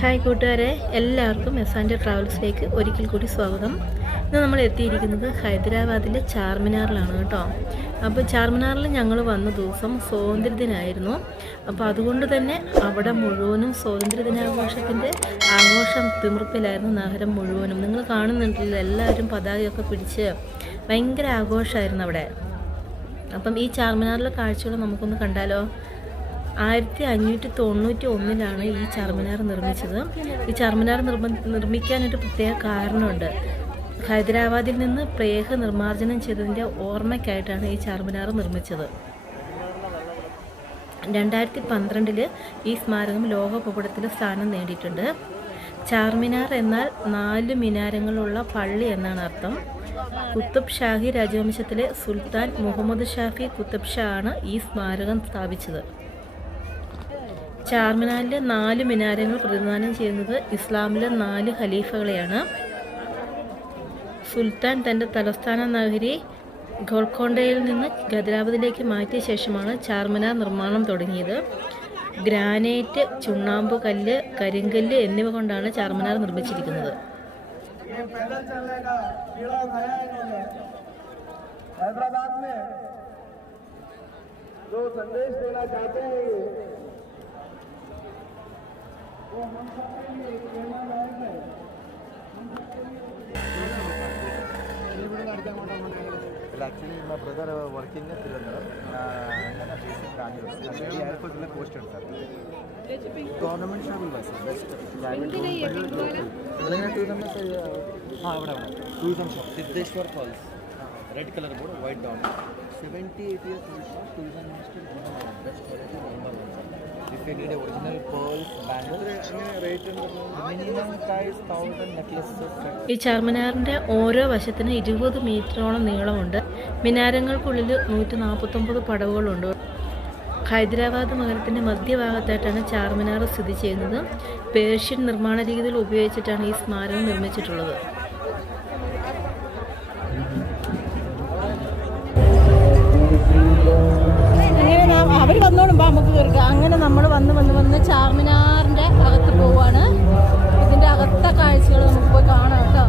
Hi കൂട്ടുകാരെ, എല്ലാവർക്കും S ട്രാവൽസിലേക്ക് ഒരിക്കൽ കൂടി സ്വാഗതം. ഇന്ന് നമ്മൾ എത്തിയിരിക്കുന്നത് ഹൈദരാബാദിലെ ചാർമിനാറിലാണ് കേട്ടോ. അപ്പോൾ ചാർമിനാറിൽ ഞങ്ങൾ വന്ന ദിവസം സ്വാതന്ത്ര്യദിനമായിരുന്നു. അപ്പോൾ അതുകൊണ്ട് തന്നെ അവിടെ മുഴുവനും സ്വാതന്ത്ര്യദിനാഘോഷത്തിൻ്റെ ആഘോഷം തിമിർപ്പിലായിരുന്നു നഗരം മുഴുവനും. നിങ്ങൾ കാണുന്നുണ്ടല്ലോ, എല്ലാവരും പതാകയൊക്കെ പിടിച്ച് ഭയങ്കര ആഘോഷമായിരുന്നു അവിടെ. അപ്പം ഈ ചാർമിനാറിലെ കാഴ്ചകൾ നമുക്കൊന്ന് കണ്ടാലോ. 1591 ഈ ചാർമിനാർ നിർമ്മിച്ചത്. ഈ ചാർമിനാർ നിർമ്മിക്കാനൊരു പ്രത്യേക കാരണമുണ്ട്. ഹൈദരാബാദിൽ നിന്ന് പ്ലേഗ് നിർമ്മാർജ്ജനം ചെയ്തതിൻ്റെ ഓർമ്മയ്ക്കായിട്ടാണ് ഈ ചാർമിനാർ നിർമ്മിച്ചത്. 2012 ഈ സ്മാരകം ലോക ഭൂപടത്തിൽ സ്ഥാനം നേടിയിട്ടുണ്ട്. ചാർമിനാർ എന്നാൽ 4 മിനാരങ്ങളുള്ള പള്ളി എന്നാണ് അർത്ഥം. കുത്തബ് ഷാഹി രാജവംശത്തിലെ സുൽത്താൻ മുഹമ്മദ് ഷാഫി കുത്തബ് ഷാ ആണ് ഈ സ്മാരകം സ്ഥാപിച്ചത്. ചാർമിനാറിലെ 4 മിനാരങ്ങൾ പ്രതിനിധാനം ചെയ്യുന്നത് ഇസ്ലാമിലെ 4 ഖലീഫകളെയാണ്. സുൽത്താൻ തൻ്റെ തലസ്ഥാന നഗരി ഗോൾക്കൊണ്ടയിൽ നിന്ന് ഹൈദരാബാദിലേക്ക് മാറ്റിയ ശേഷമാണ് ചാർമിനാർ നിർമ്മാണം തുടങ്ങിയത്. ഗ്രാനൈറ്റ്, ചുണ്ണാമ്പ് കല്ല്, കരിങ്കല്ല് എന്നിവ കൊണ്ടാണ് ചാർമിനാർ നിർമ്മിച്ചിരിക്കുന്നത്. Actually, my brother working in Tirunelveli. I'm based in Bangalore. Actually, airport is posted, sir. Government travel bus, best private tourism is tourism shop. Siddheshwar Falls, red color board, white down. 78 years tourism ministry, best quality number 1. If you need original pearls, bangles, minimum price 1000 necklaces. ഈ ചാർമിനാറിൻ്റെ ഓരോ വശത്തിന് 20 മീറ്ററോളം നീളമുണ്ട്. മിനാരങ്ങൾക്കുള്ളിൽ 149 പടവുകളുണ്ട്. ഹൈദരാബാദ് നഗരത്തിൻ്റെ മധ്യഭാഗത്തായിട്ടാണ് ചാർമിനാർ സ്ഥിതി ചെയ്യുന്നത്. Persian നിർമ്മാണ രീതികൾ ഉപയോഗിച്ചിട്ടാണ് ഈ സ്മാരകം നിർമ്മിച്ചിട്ടുള്ളത്. അവർ വന്നോളുമ്പോൾ നമുക്ക് കയറുക. അങ്ങനെ നമ്മൾ വന്ന് ചാർമിനാറിൻ്റെ അകത്ത് പോവുകയാണ്. ഇതിൻ്റെ അകത്തെ കാഴ്ചകൾ നമുക്ക് പോയി കാണാം കേട്ടോ.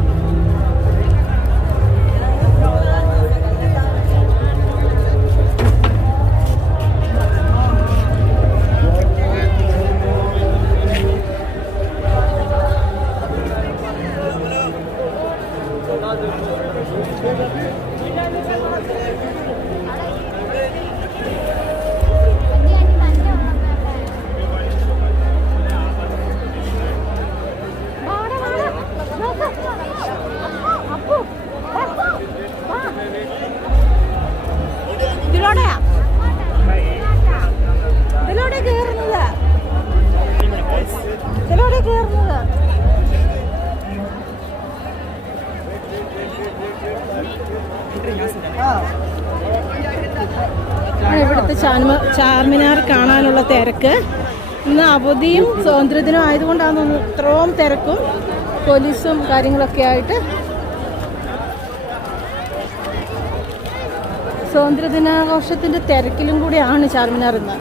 ഇവിടുത്തെ ചാർമിനാർ കാണാനുള്ള തിരക്ക്. ഇന്ന് അവധിയും സ്വാതന്ത്ര്യദിനം ആയതുകൊണ്ടാണ് ഇത്രയും തിരക്കും പോലീസും കാര്യങ്ങളൊക്കെ ആയിട്ട്. സ്വാതന്ത്ര്യദിനാഘോഷത്തിൻ്റെ തിരക്കിലും കൂടിയാണ് ചാർമിനാർ ഇന്ന്.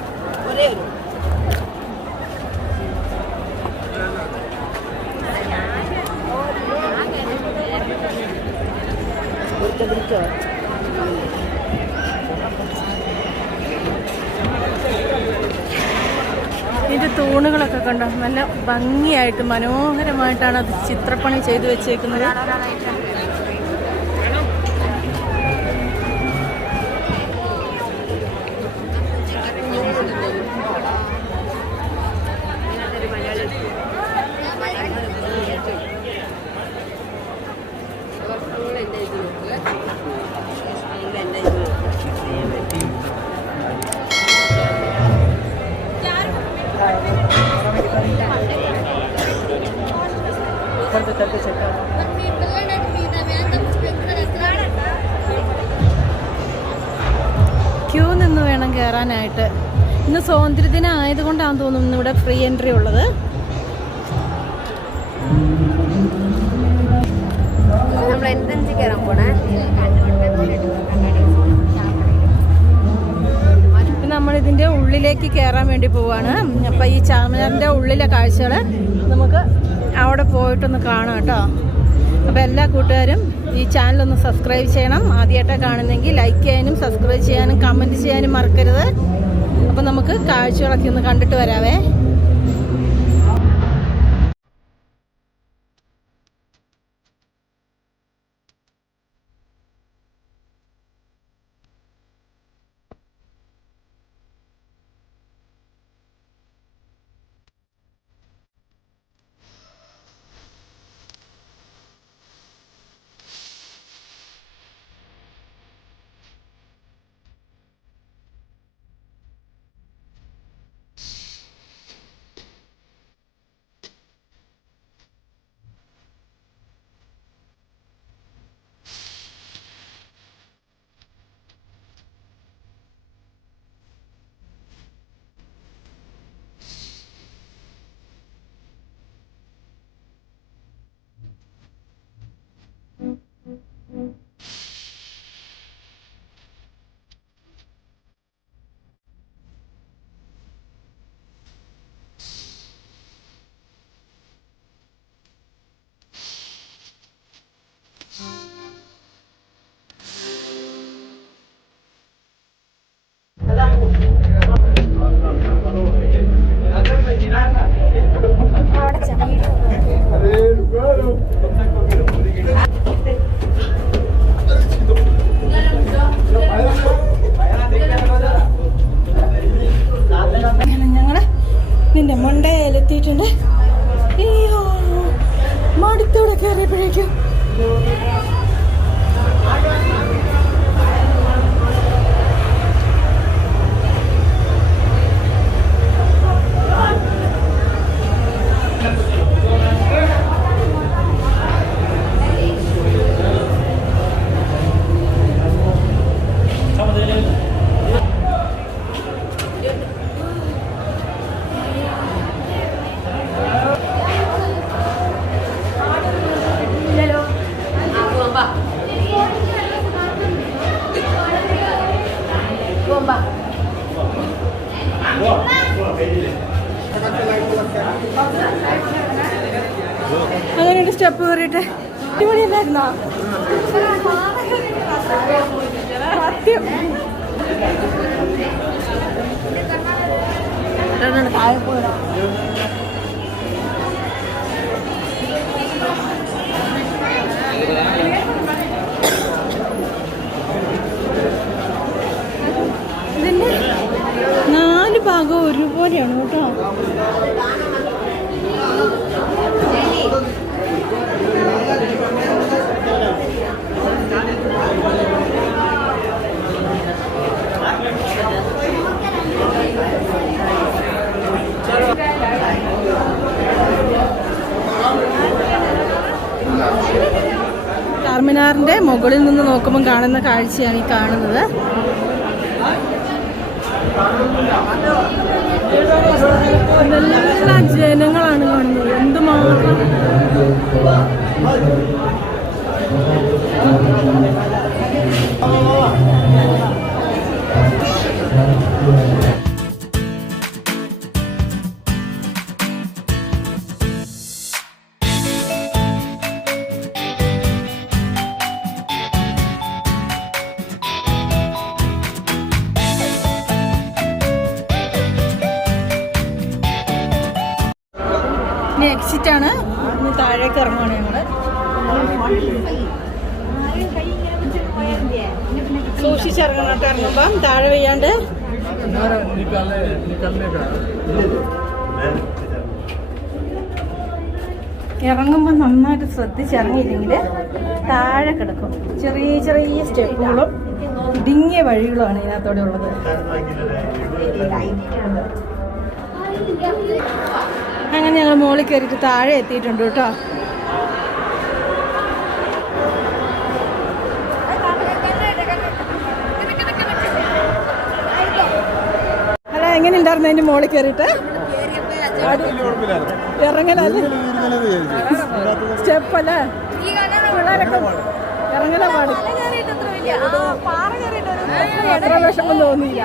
ഇതിൻ്റെ തൂണുകളൊക്കെ കണ്ടോ, നല്ല ഭംഗിയായിട്ട് മനോഹരമായിട്ടാണ് അത് ചിത്രപ്പണി ചെയ്തു വെച്ചേക്കുന്നത്. ക്യൂ നിന്ന് വേണം കയറാനായിട്ട്. ഇന്ന് സ്വാതന്ത്ര്യദിനം ആയതുകൊണ്ടാണെന്ന് തോന്നുന്നു ഇവിടെ ഫ്രീ എൻട്രി ഉള്ളത്. നമ്മൾ എന്തെങ്കിലും കയറാൻ പോണേ. നമ്മളിതിൻ്റെ ഉള്ളിലേക്ക് കയറാൻ വേണ്ടി പോവാണ്. അപ്പോൾ ഈ ചാർമിനാറിൻ്റെ ഉള്ളിലെ കാഴ്ചകൾ നമുക്ക് അവിടെ പോയിട്ടൊന്ന് കാണാം കേട്ടോ. അപ്പോൾ എല്ലാ കൂട്ടുകാരും ഈ ചാനലൊന്ന് സബ്സ്ക്രൈബ് ചെയ്യണം. ആദ്യമായിട്ടാണ് കാണുന്നെങ്കിൽ ലൈക്ക് ചെയ്യാനും സബ്സ്ക്രൈബ് ചെയ്യാനും കമൻറ്റ് ചെയ്യാനും മറക്കരുത്. അപ്പോൾ നമുക്ക് കാഴ്ചകളൊക്കെ ഒന്ന് കണ്ടിട്ട് വരാവേ. ഞങ്ങള് നിന്റെ മണ്ടയിലെത്തിയിട്ടുണ്ട്. അയ്യോ, മടുത്തോടെ കയറിയപ്പോഴേക്കും അങ്ങനെ സ്റ്റെപ്പ് കയറിയിട്ട് അടിപൊളിയല്ലായിരുന്നോ? സത്യം. താഴെ പോരാ. ഇതിന്റെ 4 ഭാഗവും ഒരുപോലെയാണ് കേട്ടോ. ചാർമിനാറിന്റെ മുകളിൽ നിന്ന് നോക്കുമ്പോൾ കാണുന്ന കാഴ്ചയാണ് ഈ കാണുന്നത്. നല്ല ജനങ്ങളാണ് കാണുന്നത്. എന്തുമാത്രം എക്സിറ്റ് ആണ്. താഴേക്ക് ഇറങ്ങുകയാണ് ഞങ്ങള്. സൂക്ഷിച്ചിറങ്ങണം കേട്ടോ. ഇറങ്ങുമ്പം താഴെ വെയ്യാണ്ട്. ഇറങ്ങുമ്പോൾ നന്നായിട്ട് ശ്രദ്ധിച്ചിറങ്ങിയില്ലെങ്കിൽ താഴെ കിടക്കും. ചെറിയ ചെറിയ സ്റ്റെപ്പുകളും ഇടുങ്ങിയ വഴികളുമാണ് ഇതിനകത്തോടെ ഉള്ളത്. അങ്ങനെ ഞങ്ങൾ മുകളിൽ കയറിയിട്ട് താഴെ എത്തിയിട്ടുണ്ട് കേട്ടോ. അല്ല, എങ്ങനെ ഉണ്ടായിരുന്നു അതിന്റെ മുകളിൽ കയറിയിട്ട്? ഇറങ്ങലല്ലേ, സ്റ്റെപ്പല്ലേ, പിള്ളേരൊക്കെ ഇറങ്ങല പാടും. അത്ര വിഷമം തോന്നിയില്ല.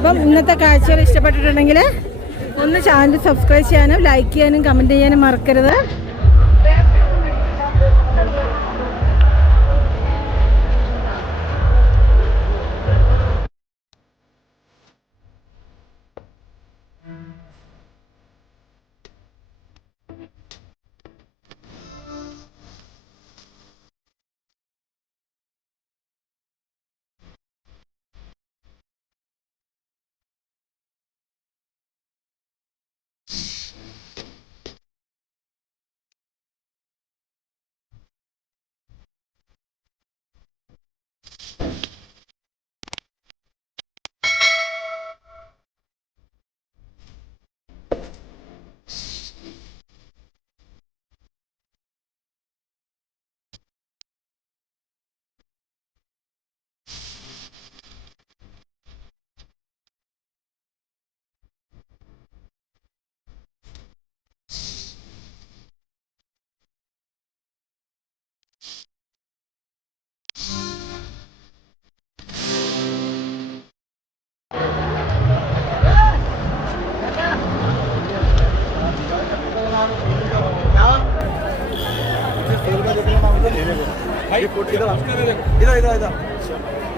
അപ്പം ഇന്നത്തെ കാഴ്ചകൾ ഇഷ്ടപ്പെട്ടിട്ടുണ്ടെങ്കിൽ ഒന്ന് ചാനൽ സബ്സ്ക്രൈബ് ചെയ്യാനും ലൈക്ക് ചെയ്യാനും കമൻറ്റ് ചെയ്യാനും മറക്കരുത്. इधर इधर इधर